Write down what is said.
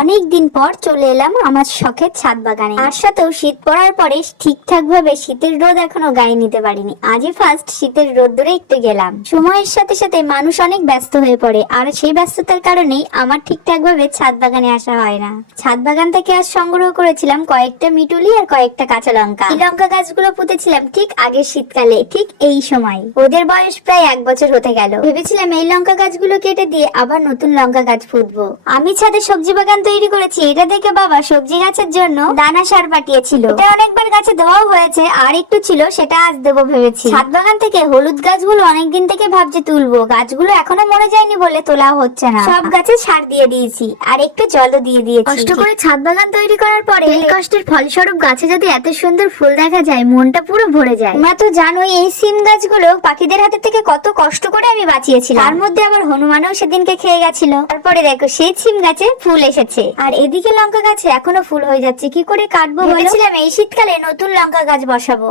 অনেক দিন পর চলে এলাম আমার শখের ছাদ বাগানে। আর সাথেও শীত পড়ার পরে ঠিকঠাক ভাবে শীতের রোদ এখনো গায়ে নিতে পারিনি। আজই ফার্স্ট শীতের রোদ্দুরে একটু গেলাম। সময়ের সাথে সাথে মানুষ অনেক ব্যস্ত হয়ে পড়ে, আর সেই ব্যস্ততার কারণেই আমার ঠিকঠাক ভাবে ছাদ বাগানে আসা হয় না। ছাদ বাগান থেকে আজ সংগ্রহ করেছিলাম কয়েকটা মিটুলি আর কয়েকটা কাঁচা লঙ্কা। এই লঙ্কা গাছগুলো পুঁতেছিলাম ঠিক আগের শীতকালে, ঠিক এই সময়। ওদের বয়স প্রায় 1 বছর হতে গেল। ভেবেছিলাম এই লঙ্কা গাছগুলো কেটে দিয়ে আবার নতুন লঙ্কা গাছ পুঁতবো। আমি ছাদে সবজি বাগান তৈরি করেছি, এটা দেখে বাবা সবজি গাছের জন্য দানা সার পাঠিয়েছিল। এটা অনেকবার গাছে দেওয়াও হয়েছে, আর একটু ছিল সেটা আজ দেবো ভেবেছি। ছাদ বাগান থেকে হলুদ গাছগুলো অনেকদিন থেকে ভাবছি তুলবো, গাছগুলো এখনো মরে যায়নি বলে তোলা হচ্ছে না। সব গাছে সার দিয়ে দিয়েছি আর একটু জলও দিয়ে দিয়েছি। কষ্ট করে ছাদ বাগান তৈরি করার পরে এই কষ্টের ফলস্বরূপ গাছে যদি এত সুন্দর ফুল দেখা যায়, মনটা পুরো ভরে যায়। তোমরা তো জানোই এই সিম গাছগুলো পাখিদের হাতে থেকে কত কষ্ট করে আমি বাঁচিয়েছিলাম। তার মধ্যে আবার হনুমানও সেদিনকে খেয়ে গেছিল। তারপরে দেখো সেই সিম গাছে ফুল এসেছে, আর এদিকে লঙ্কা গাছে এখনো ফুল হয়ে যাচ্ছে। কি করে কাটবো? ভেবেছিলাম এই শীতকালে নতুন লঙ্কা গাছ বসাবো।